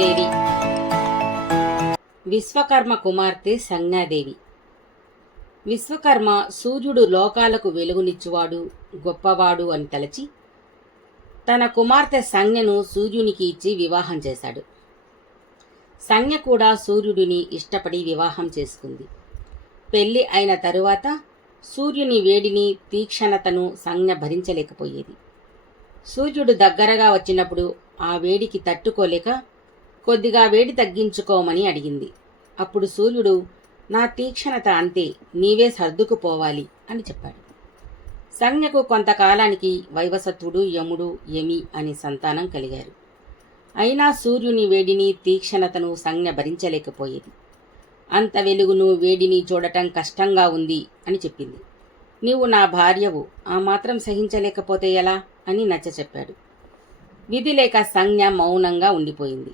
సంజ్ఞాదేవి విశ్వకర్మ కుమార్తె సంజ్ఞాదేవి. విశ్వకర్మ సూర్యుడు లోకాలకు వెలుగునిచ్చువాడు గొప్పవాడు అని తలచి తన కుమార్తె సంజ్ఞను సూర్యునికి ఇచ్చి వివాహం చేశాడు. సంజ్ఞ కూడా సూర్యుడిని ఇష్టపడి వివాహం చేసుకుంది. పెళ్ళి అయిన తరువాత సూర్యుని వేడిని తీక్షణతను సంజ్ఞ భరించలేకపోయేది. సూర్యుడు దగ్గరగా వచ్చినప్పుడు ఆ వేడికి తట్టుకోలేక కొద్దిగా వేడి తగ్గించుకోమని అడిగింది. అప్పుడు సూర్యుడు నా తీక్షణత అంతే నీవే సర్దుకుపోవాలి అని చెప్పాడు. సంజ్ఞకు కొంతకాలానికి వైవసత్తుడు యముడు యమి అని సంతానం కలిగారు. అయినా సూర్యుని వేడిని తీక్షణతను సంజ్ఞ భరించలేకపోయేది. అంత వెలుగును వేడిని చూడటం కష్టంగా ఉంది అని చెప్పింది. నీవు నా భార్యవు ఆ మాత్రం సహించలేకపోతే ఎలా? అని నచ్చ చెప్పాడు విధి లేక సంజ్ఞ మౌనంగా ఉండిపోయింది.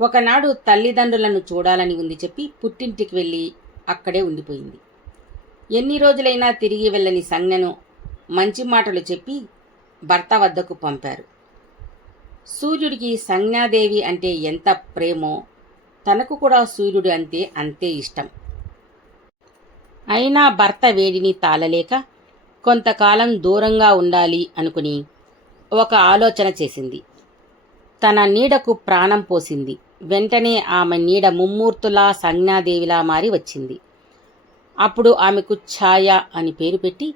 ఒకనాడు తల్లిదండ్రులను చూడాలని ఉంది చెప్పి పుట్టింటికి వెళ్ళి అక్కడే ఉండిపోయింది. ఎన్ని రోజులైనా తిరిగి వెళ్ళని సంజ్ఞను మంచి మాటలు చెప్పి భర్త వద్దకు పంపారు. సూర్యుడికి సంజ్ఞాదేవి అంటే ఎంత ప్రేమో తనకు కూడా సూర్యుడు అంటే అంతే ఇష్టం. అయినా భర్త వేడిని తాళలేక కొంతకాలం దూరంగా ఉండాలి అనుకుని ఒక ఆలోచన చేసింది. తన నీడకు ప్రాణం పోసింది. వెంటనే ఆమె నీడ ముమ్మూర్తులా సంజ్ఞాదేవిలా మారి వచ్చింది. అప్పుడు ఆమెకు ఛాయ అని పేరు పెట్టి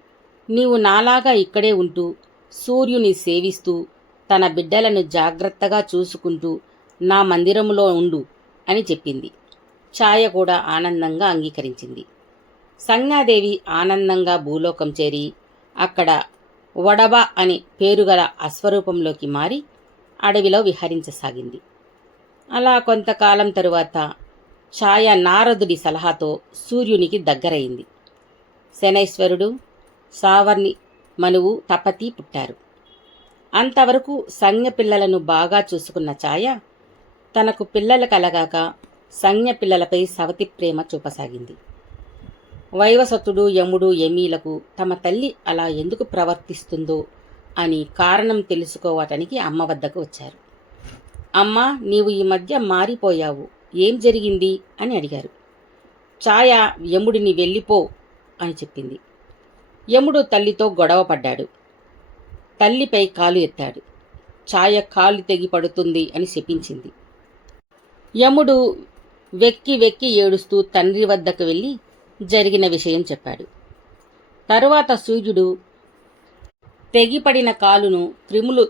నీవు నాలాగా ఇక్కడే ఉంటూ సూర్యుని సేవిస్తూ తన బిడ్డలను జాగ్రత్తగా చూసుకుంటూ నా మందిరములో ఉండు అని చెప్పింది. ఛాయ కూడా ఆనందంగా అంగీకరించింది. సంజ్ఞాదేవి ఆనందంగా భూలోకం చేరి అక్కడ వడబ అని పేరుగల అశ్వరూపంలోకి మారి అడవిలో విహరించసాగింది. అలా కొంతకాలం తరువాత ఛాయ నారదుడి సలహాతో సూర్యునికి దగ్గరయింది శనైశ్వరుడు సావర్ణి మనువు తపతి పుట్టారు. అంతవరకు సంజ్ఞ పిల్లలను బాగా చూసుకున్న ఛాయ తనకు పిల్లలు కలగాక సంజ్ఞ పిల్లలపై సవతి ప్రేమ చూపసాగింది. వైవసతుడు యముడు యమీలకు తమ తల్లి అలా ఎందుకు ప్రవర్తిస్తుందో అని కారణం తెలుసుకోవటానికి అమ్మ వద్దకు వచ్చారు. అమ్మ నీవు ఈ మధ్య మారిపోయావు. ఏం జరిగింది? అని అడిగారు. ఛాయ యముడిని వెళ్ళిపో అని చెప్పింది. యముడు తల్లితో గొడవ పడ్డాడు. తల్లిపై కాలు ఎత్తాడు. ఛాయ కాలు తెగి పడుతుంది అని శపించింది. యముడు వెక్కి వెక్కి ఏడుస్తూ తండ్రి వద్దకు వెళ్ళి జరిగిన విషయం చెప్పాడు. తరువాత సూర్యుడు తెగిపడిన కాలును క్రిములు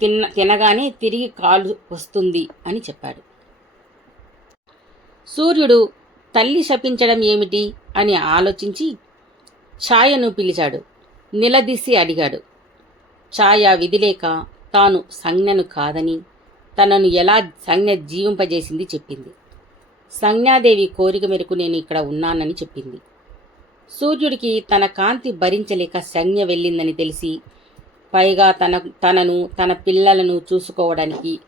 తిన్న తినగానే తిరిగి కాలు వస్తుంది అని చెప్పాడు. సూర్యుడు తల్లి శపించడం ఏమిటి అని ఆలోచించి ఛాయను పిలిచాడు. నిలదీసి అడిగాడు. ఛాయ విధిలేక తాను సంజ్ఞను కాదని తనను ఎలా సంజ్ఞ జీవింపజేసింది చెప్పింది. సంజ్ఞాదేవి కోరిక మేరకు నేను ఇక్కడ ఉన్నానని చెప్పింది. సూర్యుడికి తన కాంతి భరించలేక సంజ్ఞ వెళ్ళిందని తెలిసి పైగా తన తనను తన పిల్లలను చూసుకోవడానికి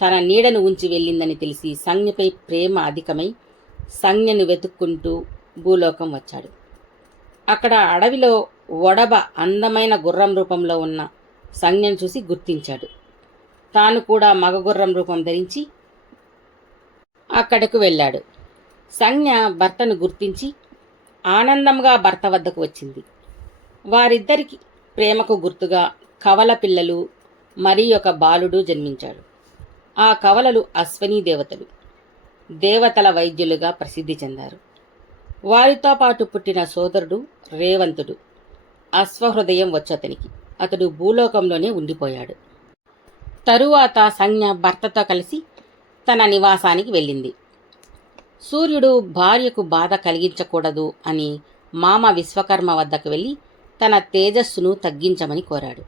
తన నీడను ఉంచి వెళ్ళిందని తెలిసి సంజ్ఞపై ప్రేమ అధికమై సంజ్ఞను వెతుక్కుంటూ భూలోకం వచ్చాడు. అక్కడ అడవిలో ఒడబ అందమైన గుర్రం రూపంలో ఉన్న సంజ్ఞను చూసి గుర్తించాడు. తాను కూడా మగగుర్రం రూపం ధరించి అక్కడకు వెళ్ళాడు. సంజ్ఞ భర్తను గుర్తించి ఆనందంగా భర్త వద్దకు వచ్చింది. వారిద్దరికి ప్రేమకు గుర్తుగా కవల పిల్లలు మరి ఒక బాలుడు జన్మించాడు. ఆ కవలలు అశ్వనీ దేవతలు. దేవతల వైద్యులుగా ప్రసిద్ధి చెందారు. వారితో పాటు పుట్టిన సోదరుడు రేవంతుడు. అశ్వహృదయం వచ్చతనికి అతడు భూలోకంలోనే ఉండిపోయాడు. తరువాత సంజ్ఞ భర్తతో కలిసి తన నివాసానికి వెళ్ళింది. సూర్యుడు భార్యకు బాధ కలిగించకూడదు అని మామ విశ్వకర్మ వద్దకు వెళ్ళి తన తేజస్సును తగ్గించమని కోరాడు.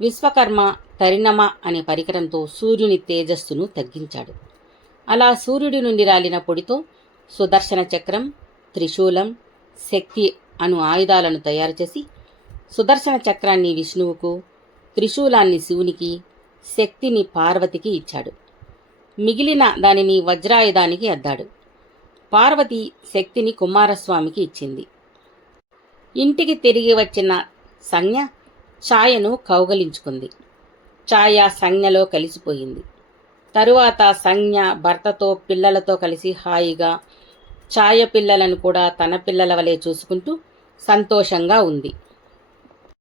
విశ్వకర్మ తరిణమ అనే పరికరంతో సూర్యుని తేజస్సును తగ్గించాడు. అలా సూర్యుడి నుండి రాలిన పొడితో సుదర్శన చక్రం త్రిశూలం శక్తి అను ఆయుధాలను తయారు చేసి సుదర్శన చక్రాన్ని విష్ణువుకు త్రిశూలాన్ని శివునికి శక్తిని పార్వతికి ఇచ్చాడు. మిగిలిన దానిని వజ్రాయుధానికి అద్దాడు. పార్వతి శక్తిని కుమారస్వామికి ఇచ్చింది. ఇంటికి తిరిగి వచ్చిన సంజ్ఞ ఛాయను కౌగలించుకుంది. ఛాయ సంజ్ఞలో కలిసిపోయింది. తరువాత సంజ్ఞ భర్తతో పిల్లలతో కలిసి హాయిగా ఛాయ పిల్లలను కూడా తన పిల్లల వలె చూసుకుంటూ సంతోషంగా ఉంది.